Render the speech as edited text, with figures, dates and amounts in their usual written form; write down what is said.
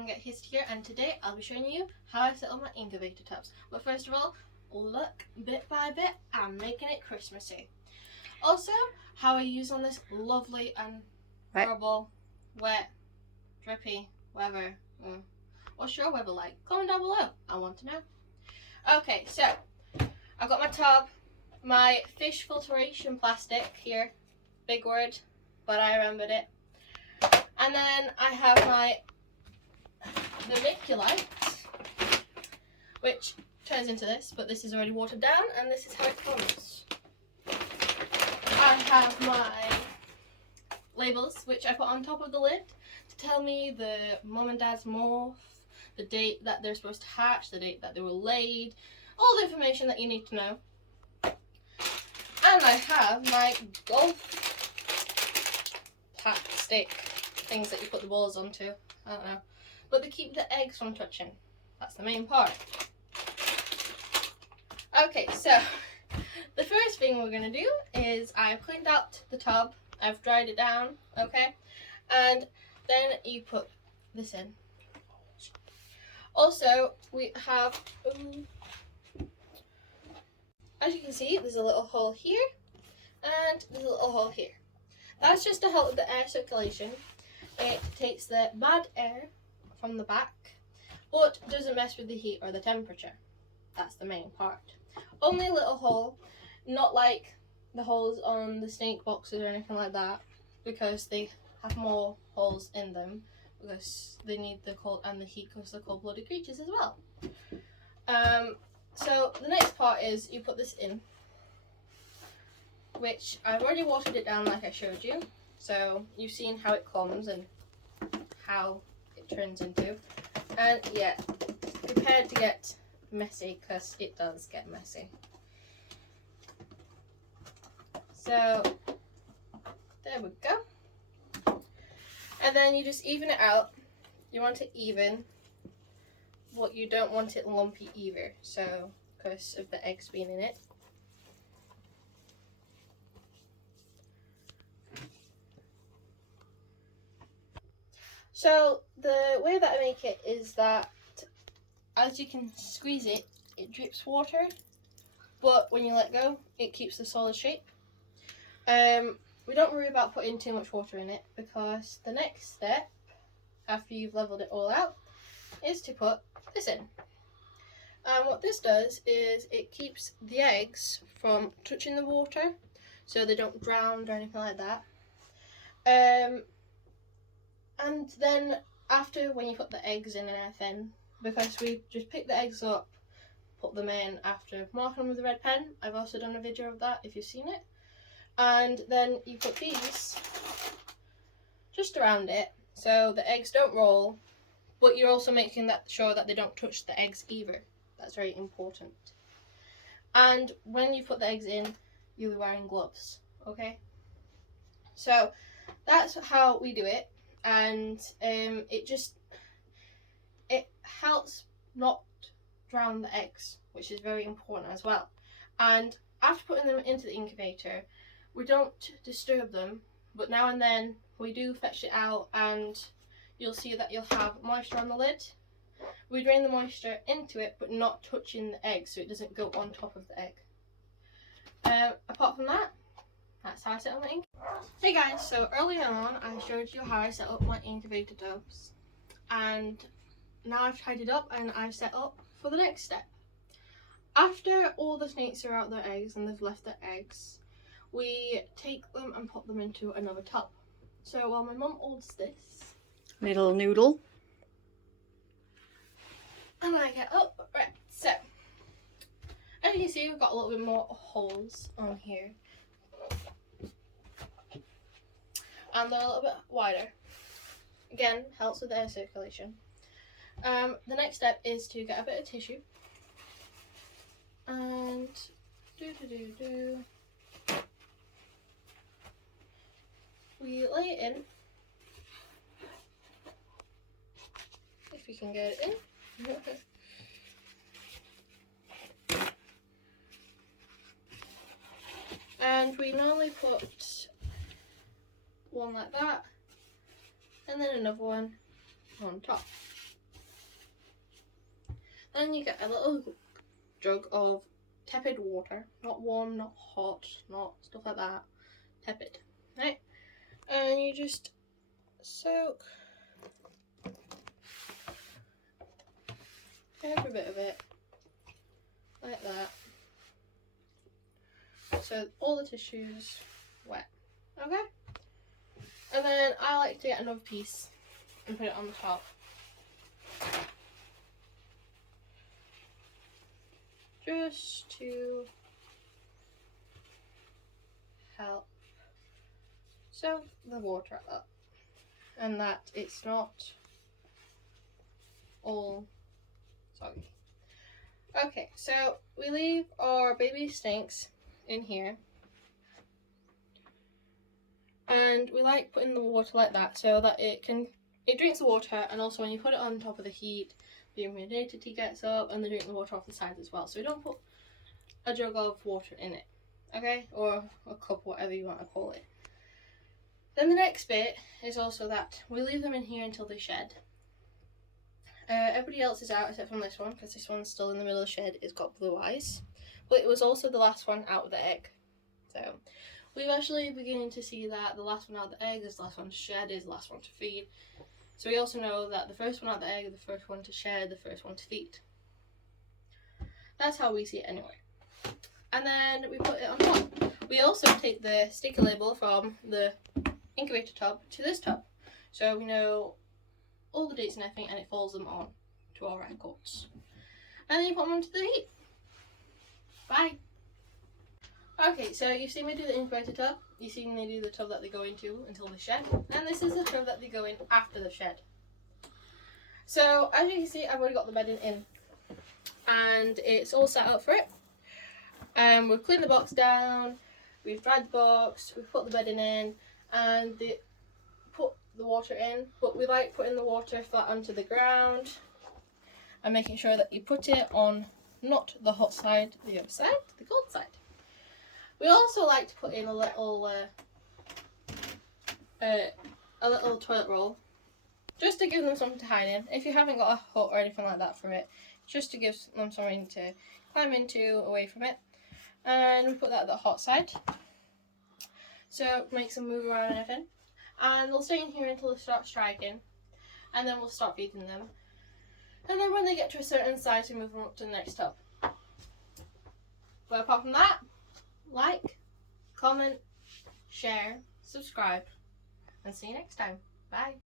everyone, Get His here, and today I'll be showing you how I set up my incubator tubs. But first of all, look, bit by bit, I'm making it Christmassy. Also, how I use on this lovely and horrible, wet, drippy, whatever. What's your weather like? Comment down below, I want to know. Okay, so I've got my tub, my fish filtration plastic here, big word, but I remembered it. And then I have my vermiculite, which turns into this, but this is already watered down, and this is how it comes. I have my labels, which I put on top of the lid to tell me the mum and dad's morph, the date that they're supposed to hatch, the date that they were laid, all the information that you need to know. And I have my golf plastic things that you put the balls onto. I don't know. But they keep the eggs from touching. That's the main part. Okay, so the first thing we're going to do is I've cleaned out the tub. I've dried it down, okay? And then you put this in. Also, we have, as you can see, there's a little hole here and there's a little hole here. That's just to help with the air circulation. It takes the bad air from the back, but doesn't mess with the heat or the temperature. That's the main part. Only a little hole, not like the holes on the snake boxes or anything like that, because they have more holes in them, because they need the cold and the heat, because they're cold-blooded creatures as well. So the next part is you put this in, which I've already watered it down like I showed you. So you've seen how it comes and how it turns into. And yeah, prepared to get messy, because it does get messy. So there we go. And then you just even it out. You want it even, but you don't want it lumpy either, so because of the eggs being in it. So the way that I make it is that as you can squeeze it, it drips water, but when you let go, it keeps the solid shape. We don't worry about putting too much water in it, because the next step, after you've leveled it all out, is to put this in. And what this does is it keeps the eggs from touching the water, so they don't drown or anything like that. And then after, when you put the eggs in and everything, because we just pick the eggs up, put them in after marking them with a red pen. I've also done a video of that if you've seen it. And then you put these just around it, so the eggs don't roll, but you're also making sure that they don't touch the eggs either. That's very important. And when you put the eggs in, you'll be wearing gloves, okay? So that's how we do it, and it helps not drown the eggs, which is very important as well. And after putting them into the incubator, we don't disturb them, but now and then we do fetch it out, and you'll see that you'll have moisture on the lid. We drain the moisture into it, but not touching the egg, so it doesn't go on top of the egg. Apart from that, that's how I set up my incubator. Hey guys, so earlier on I showed you how I set up my incubator tubs, and now I've tidied up and I've set up for the next step. After all the snakes are out their eggs and they've left their eggs, we take them and put them into another tub. So while my mum holds this little noodle, and I get up, right, so as you can see, we've got a little bit more holes on here, and they're a little bit wider. Again, helps with air circulation. The next step is to get a bit of tissue and we lay it in, if you can get it in. And we normally put one like that, and then another one on top. Then you get a little jug of tepid water, not warm, not hot, not stuff like that, tepid, right? And you just soak every bit of it like that, so all the tissue's wet, okay? And then I like to get another piece and put it on the top. Just to help soak the water up and that it's not all soggy. Okay, so we leave our baby stinks in here, and we like putting the water like that so that it drinks the water, and also when you put it on top of the heat, the humidity gets up and they drink the water off the sides as well. So we don't put a jug of water in it, okay, or a cup, whatever you want to call it. Then the next bit is also that we leave them in here until they shed. Everybody else is out except from this one, because this one's still in the middle of the shed. It's got blue eyes, but it was also the last one out of the egg. So we're actually beginning to see that the last one out of the egg is the last one to shed, is the last one to feed. So we also know that the first one out of the egg is the first one to shed, the first one to feed. That's how we see it anyway. And then we put it on top. We also take the sticker label from the incubator tub to this tub, so we know all the dates and everything, and it follows them on to our records. And then you put them onto the heat. Bye. Okay, so you've seen me do the incubator tub, you've seen me do the tub that they go into until they shed, and this is the tub that they go in after the shed. So as you can see, I've already got the bedding in, and it's all set up for it. We've cleaned the box down, we've dried the box, we've put the bedding in, and put the water in, but we like putting the water flat onto the ground and making sure that you put it on not the hot side, the other side, the cold side. We also like to put in a little toilet roll, just to give them something to hide in. If you haven't got a hut or anything like that for it, just to give them something to climb into away from it. And we put that at the hot side, so it makes them move around and everything. And they'll stay in here until they start striking, and then we'll start feeding them. And then when they get to a certain size, we move them up to the next tub. But apart from that, like, comment, share, subscribe, and see you next time. Bye.